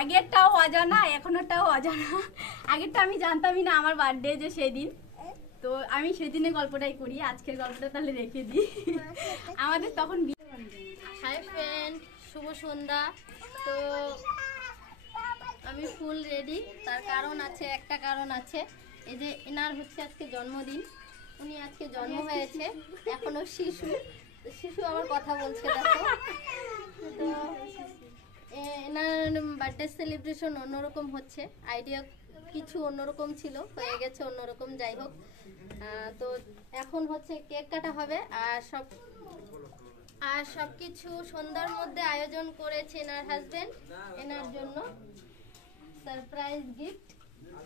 আগেরটাও অজানা, এখনটাও অজানা। আগেরটা আমি জানতামই না আমার বার্থডে যে সেদিন, তো আমি সেদিনের গল্পটাই করি, আজকের গল্পটা তাহলে রেখে দিই। আমাদের তখন হাই ফ্রেন্ড, শুভ সন্ধ্যা। তো আমি ফুল রেডি, তার কারণ আছে, একটা কারণ আছে। এই যে এনার হচ্ছে আজকে জন্মদিন, উনি আজকে জন্ম হয়েছে, এখনো শিশু। শিশু আবার কথা বলছে, দেখো। তো এনার বার্থডে সেলিব্রেশন অন্যরকম হচ্ছে, আইডিয়া কিছু অন্যরকম ছিল, হয়ে গেছে অন্যরকম। যাই হোক, তো এখন হচ্ছে কেক কাটা হবে আর সবকিছু সন্ধ্যার মধ্যে আয়োজন করেছে এনার হাজবেন্ড এনার জন্য সারপ্রাইজ গিফট।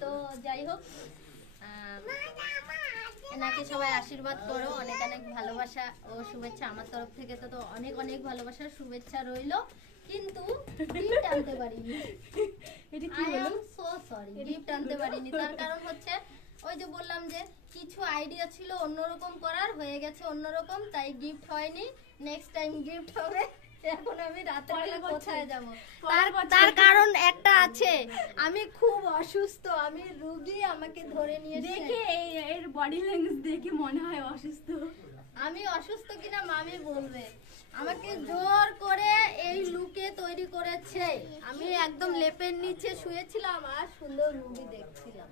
তো যাই হোক, এনাকে সবাই আশীর্বাদ করো, অনেক অনেক ভালোবাসা ও শুভেচ্ছা আমার তরফ থেকে। তো অনেক অনেক ভালোবাসার শুভেচ্ছা রইলো। কিন্তু গিফট আনতে পারিনি, I am so sorry, gift আনতে পারিনি। তার কারণ হচ্ছে ওই যে বললাম যে কিছু আইডিয়া ছিল অন্যরকম করার, হয়ে গেছে অন্যরকম, তাই গিফট হয়নি। নেক্সট টাইম গিফট হবে। এখন আমি রাতের বেলা কোথায় যাব? তার কারণ একটা আছে, আমি খুব অসুস্থ, আমি রোগী, আমাকে ধরে নিয়ে দেখে এর বডি ল্যাঙ্গুয়েজ দেখে মনে হয় অসুস্থ। আমি অসুস্থ কিনা মামি বলবে। আমাকে জোর করে এই লুকে তৈরি করেছে। আমি একদম লেপের নিচে শুয়েছিলাম আর সুন্দর মুভি দেখছিলাম।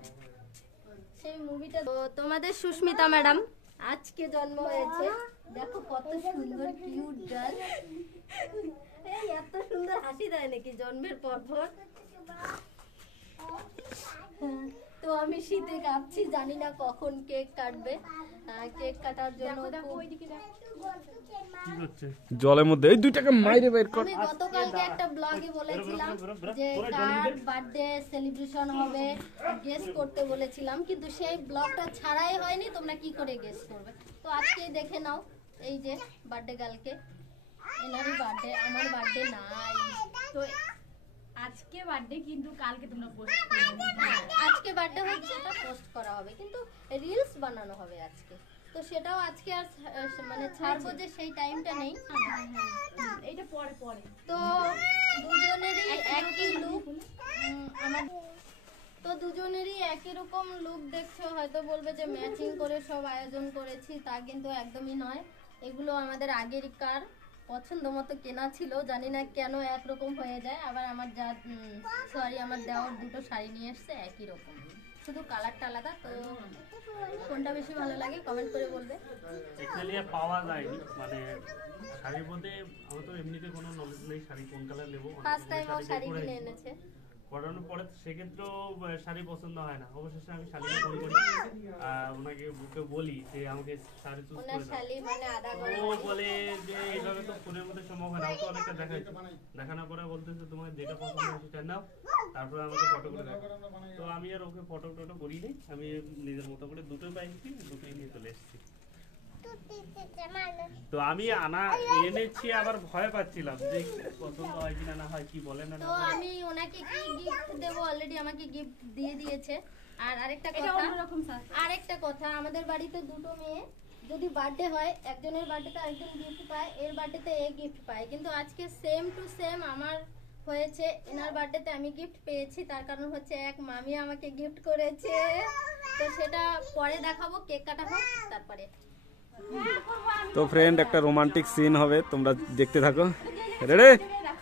সেই মুভিটা তোমাদের সুস্মিতা ম্যাডাম আজকে জন্ম হয়েছে, দেখো কত সুন্দর কিউট গার্ল। এই এত সুন্দর হাসি দেয় নাকি জন্মের পর পর? তো আমি শীতে কাঁপছি, জানি না কখন কেক কাটবে। কেক কাটার জন্য জলের মধ্যে এই দুইটাকে মাইরে বের কর। আমি গতকালকে একটা ব্লগে বলেছিলাম যে কার বার্থডে সেলিব্রেশন হবে গেস করতে বলেছিলাম, কিন্তু সেই ব্লগটা ছাড়াই হয়নি। তোমরা কি করে গেস করবে? তো আজকেই দেখে নাও, এই যে বার্থডে গার্লকে, এনারই বার্থডে, আমার বার্থডে নাই। তো আজকে বার্থডে, কিন্তু কালকে তোমরা পোস্ট করবে। আজকে বার্থডে হচ্ছে, এটা পোস্ট করা হবে, কিন্তু রিলস বানানো হবে আজকে। তো সেটাও আজকে আর মানে ছাড়বো যে সেই টাইমটা নেই, এইটা পরে পরে। তো দুজনেরই একই লুক, দুজনেরই একই রকম লুক দেখছো, হয়তো বলবে যে ম্যাচিং করে সব আয়োজন করেছি, তা কিন্তু একদমই নয়। এগুলো আমাদের আগের কার পছন্দ মতো কেনা ছিল, জানি না কেন একরকম হয়ে যায়। আবার আমার আমার দেওয়ার দুটো শাড়ি নিয়ে এসছে একই রকম, শুধু কালারটা আলাদা। তো কোনটা বেশি ভালো লাগে কমেন্ট করে বলবে। এখানে পাওয়া যায়নি, মানে শাড়ির মধ্যে আমার তো এমনিতে কোনো নলেজ নেই শাড়ি কোন কালার নেবো। ফার্স্ট টাইম ও শাড়ি কিনে এনেছে, পরানোর পরে সেক্ষেত্রেও শাড়ি পছন্দ হয় না। অবশেষে আমি শাড়িকে ফোন করি, ওনাকে বুকে বলি যে আমাকে শাড়ি চুজ করে দাও। ও বলে যে এইভাবে তো ফোনের মধ্যে সম্ভব হয় না, ওকে অনেকটা দেখানোর পরে বলতেছে তোমার যেটা পছন্দ হয় সেটা নাও, তারপরে আমাকে ফটো করে দাও। তো আমি আর ওকে ফটো করি নি, আমি নিজের মতো করে দুটোই পাইছি, দুটোই নিয়ে চলে এসেছি। তো আমি এনেছি, আবার ভয় পাচ্ছিলাম যে পছন্দ হয় কিনা না হয়, কি বলে না। তো আমি ওনাকে কি গিফট দেব, অলরেডি আমাকে গিফট দিয়ে দিয়েছে। আর আরেকটা কথা, আমাদের বাড়িতে দুটো মেয়ে, যদি বার্থডে হয় একজনের বার্থডেতে আরেকজন গিফট পায়, এর বার্থডেতে এ গিফট পায়, কিন্তু আজকে সেম টু সেম আমার হয়েছে। এনার বার্থডেতে আমি গিফট পেয়েছি, তার কারণ হচ্ছে এক মামি আমাকে গিফট করেছে। তো সেটা পরে দেখাবো, কেক কাটা হোক তারপরে। তো ফ্রেন্ড, একটা রোমান্টিক সিন হবে, তোমরা দেখতে থাকো। রেডি?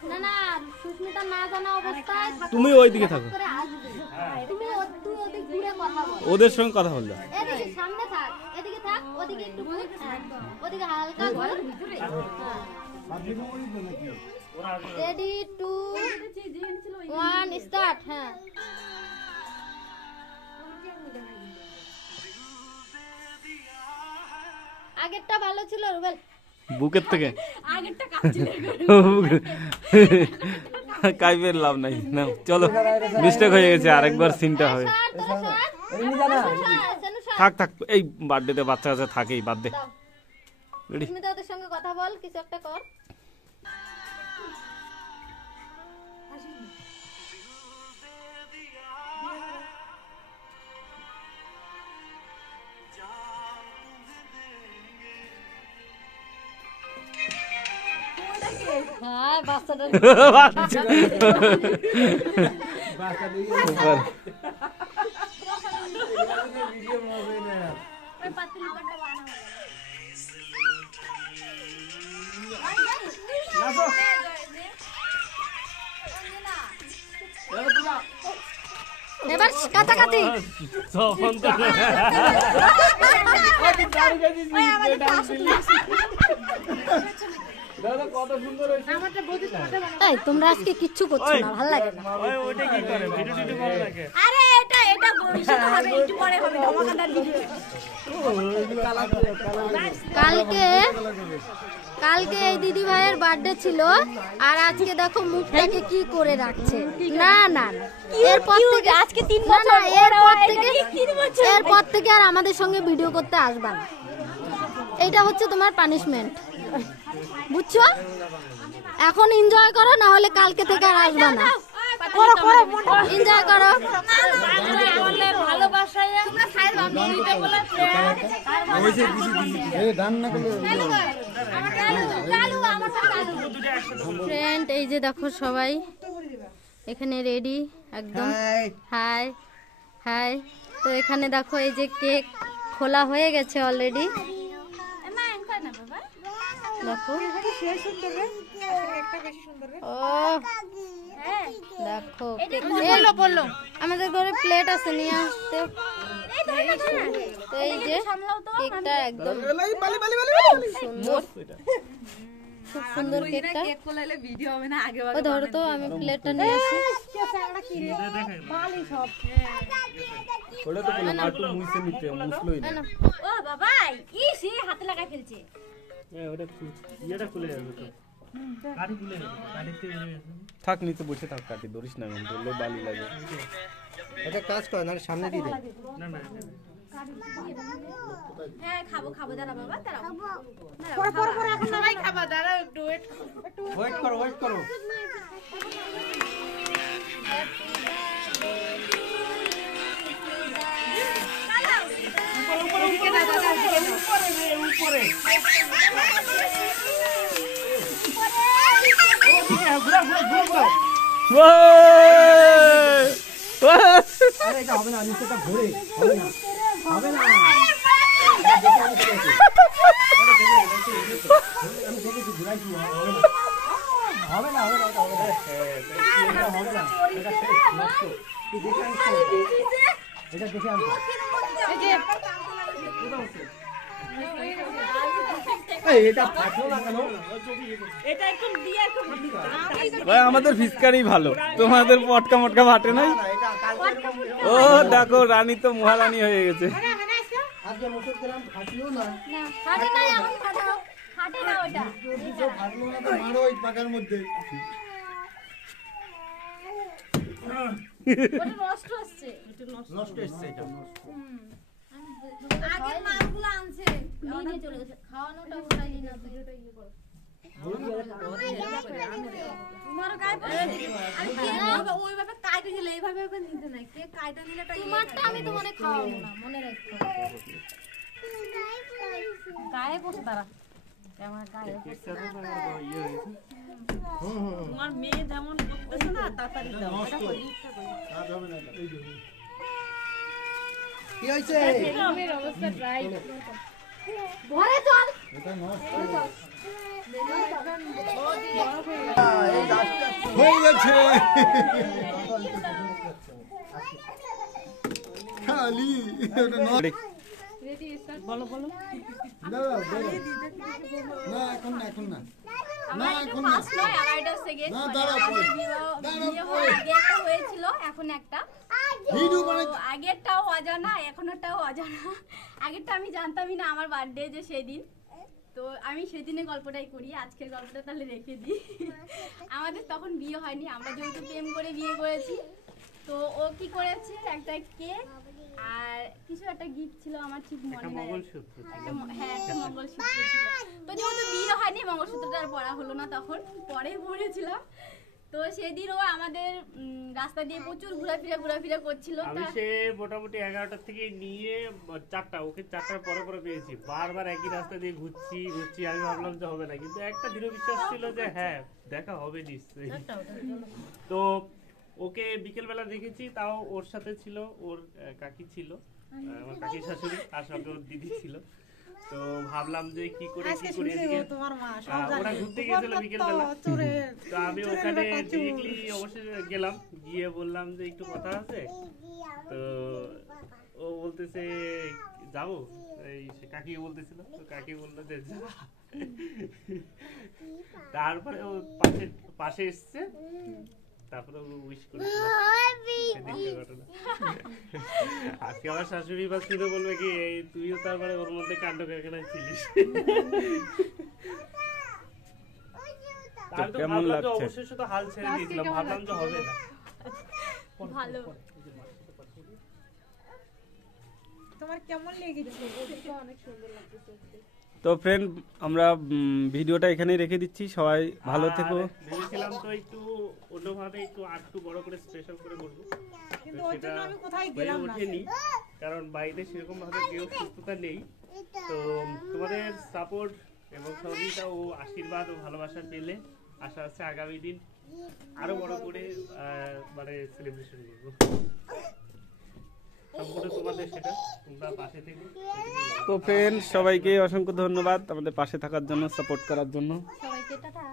না না, সুস্মিতা না জানা অবস্থায় তুমি ওই দিকে থাকো, তুমি ওদিকে ঘুরে কথা বল, ওদের সঙ্গে কথা বলবে। এদিকে সামনে থাক, এদিকে থাক, ওদিকে একটু ঘুরে, ওদিকে হালকা ঘুর। Ready 2 1 start. হ্যাঁ, আগেরটা ভালো ছিল রুবেল, বুকের থেকে আগেরটা কাটছিল, কাইবের লাভ নাই না। চলো, মিস্টেক হয়ে গেছে, আরেকবার সিনটা হবে। থাক থাক, এই বার্থডেতে বাচ্চা কাচ্চা থাকেই, বাদ দে। রেডি? তুমি তো ওদের সঙ্গে কথা বল, কিছু একটা কর। হ্যাঁ বাচ্চাটা সুপার। এবার কাছাকাছি তখন তো এই তোমরা আজকে কিচ্ছু করছো না, ভালো লাগে না। ওইটা কি করে ভিডিও টিডিও ভালো লাগে? আরে এটা ইসে তো হবে, একটু পরে হবে ধমাকাদার ভিডিও। কালকে এই দিদি ভাইয়ের বার্থডে ছিল, আর আজকে দেখো মুখটাকে কি করে রাখছে। না না না, এরপর থেকে আজকে 3 না না, বছর এরপর থেকে আর আমাদের সঙ্গে ভিডিও করতে আসবা না। এটা হচ্ছে তোমার পানিশমেন্ট, বুঝছো? এখন এনজয় করো, না হলে কালকে থেকে আর আসবা না। করো করো এনজয় করো। ভালোবাসায় তোমরা সাইড বানিয়ে দিতে বলে ফ্রেন্ড এই যে দেখো সবাই এখানে রেডি একদম। High high. তো এখানে দেখো এই যে কেক খোলা হয়ে গেছে অলরেডি, দেখো। ও দেখো বললো আমাদের ঘরে প্লেট আছে, নিয়ে আসতে। তো এই যে কেকটা একদম সুন্দর, খুব সুন্দর কেকটা। ও ধরো তো, আমি প্লেটটা নিয়ে আসি। ওটা তো বললাম একটু মুছে নিতে, মুছলোই না। না, ও বাবা কি সে হাতে লাগাই ফেলছে। ওটা ইয়েটা খুলে যাবে তো, কাঠি খুলে যাবে, কাঠিতে থাক নিচে বসে থাক, কাটি ধরিস না, এখন ধরলে বালি লাগে। একটা কাজ কর, না সামনে দিয়ে দে। না না হ্যাঁ খাবো খাবো, দাঁড়া বাবা দাঁড়াও। ওয়েট করো, ওয়েট করো। আরে এটা হবে না, নিচেটা ঘুরে হবে না, হবে না। আমি দেখেছি ঘুরাইছি, হবে না, হবে না, হবে না, হবে না, এটা হবে না, এটা শেষ, নষ্ট। তুই দেখে আনছো, এটা দেখে আনছো। এটা ফাটলো না কেন? এটা একটু দিয়ে একটু ভাই আমাদের ফিসকারি ভালো, তোমাদের পটকা মটকা ফাটে নাই। না, এটা কালকে ও দেখো রানী তো মহারানী হয়ে গেছে। আজকে মুসুর গ্রাম ফাটলো না, ফাটে না, এখন ফাটাও। হাঁটে না ওটা। কিছু ফাটলো না তো মারো ওই পাকার মধ্যে। ওটা নষ্ট হচ্ছে। নষ্ট এসছে এটা। আগে মাছগুলো আনছে নিয়ে চলে গেছে। খাওয়ানোটা উঠাইলি না, ভিডিওটা ইয়ে করো। তোমার গায়ে পড়ে আমি কি করব, ওইভাবে কাইটে দিলে এইভাবে ওকে নিতে নাই, কে কাইটা দিলে এটা তোমারটা আমি তোমারে খাওয়াবো না, মনে রাখো। গায়ে বসে দাঁড়া, আমার গায়ে তোমার মেয়ে যেমন করতেছে না তাড়াতাড়ি দাও। নষ্ট কাজ হবে না এটা। কি হইছে? আমার অবস্থা ট্রাই ঘরে চল। এটা নষ্ট হয়ে গেছে খালি এটা নষ্ট। বলো বলো না এখন না, এখন না, না এখন না। ফার্স্ট নয় আর এটা সেকেন্ড, না, দাঁড়াও, পরে। আগে একটা হয়েছিল, এখন একটা। ভিডিও বানাই। তো আগেরটাও অজানা, এখনটাও অজানা। আগেরটা আমি জানতামই না আমার বার্থডে যে সেদিন। তো আমি সেদিনের গল্পটাই করি, আজকের গল্পটা তাহলে রেখে দিই। আমাদের তখন বিয়ে হয়নি, আমরা যেহেতু প্রেম করে বিয়ে করেছি। তো ও কি করেছে, একটা কেক আর কিছু একটা গিফট ছিল, আমার ঠিক মনে নাই। হ্যাঁ একটা মঙ্গলসূত্র ছিল। তো যেহেতু বিয়ে হয়নি, মঙ্গলসূত্রটা আর পরা হলো না, তখন পরে পরেছিলাম। তো সেদিন ও আমাদের রাস্তা দিয়ে প্রচুর ঘোরাফেরা করছিল। আমি সে মোটামুটি 11টা থেকে নিয়ে 4টা, ওকে 4টার পরে পেয়েছি। বারবার একই রাস্তা দিয়ে ঘুরছি। আমি ভাবলাম যে হবে না, কিন্তু একটা দৃঢ় বিশ্বাস ছিল যে হ্যাঁ দেখা হবে নিশ্চয়ই। তো ওকে বিকেল বেলা দেখেছি, তাও ওর সাথে ছিল ওর কাকি ছিল, আমার কাকির শাশুড়ি, আর সঙ্গে ওর দিদি ছিল। তো ভাবলাম যে কি করে এদিকে ওরা ঘুরতে গিয়েছিল বিকেল বেলা। তো আমি ওখানে ডিরেক্টলি অবশ্যই গেলাম, গিয়ে বললাম যে একটু কথা আছে। তো ও বলতেছে যাবো, এই সে কাকি বলতেছিল। তো কাকি বললো যে যা। তারপরে ও পাশে এসছে, তারপরে উইশ করেছিল। ঘটনা আজকে আমার শাশুড়ি বা শুনে বলবে কি তুইও তারপরে ওর মধ্যে কাণ্ড কারখানায় ছিলিস। আমি তো কেমন ভাবলাম যে লাগছে? অবশ্যই শুধু হাল ছেড়ে দিয়েছিলাম, ভাবলাম যে হবে না। ভালো। তোমার কেমন লেগেছে? অনেক সুন্দর লাগছে। তো ফ্রেন্ড আমরা ভিডিওটা এখানেই রেখে দিচ্ছি, সবাই ভালো থেকো। ভেবেছিলাম তো একটু অন্যভাবে একটু বড় করে স্পেশাল করে করবো, কিন্তু ওর সেটা জন্য আমি কোথায় হয়ে গেলাম না। ওঠেনি, কারণ বাড়িতে সেরকম ভাবে কেউ সুস্থতা নেই। তো তোমাদের সাপোর্ট এবং সহযোগিতা ও আশীর্বাদ ও ভালোবাসা পেলে আশা আছে আগামী দিন আরো বড় করে মানে সেলিব্রেশন করবো। সম্পূর্ণ তোমাদের সেটা, তোমরা পাশে থেকে। তো ফ্রেন্ড সবাইকে অসংখ্য ধন্যবাদ আমাদের পাশে থাকার জন্য, সাপোর্ট করার জন্য। সবাইকে টাটা।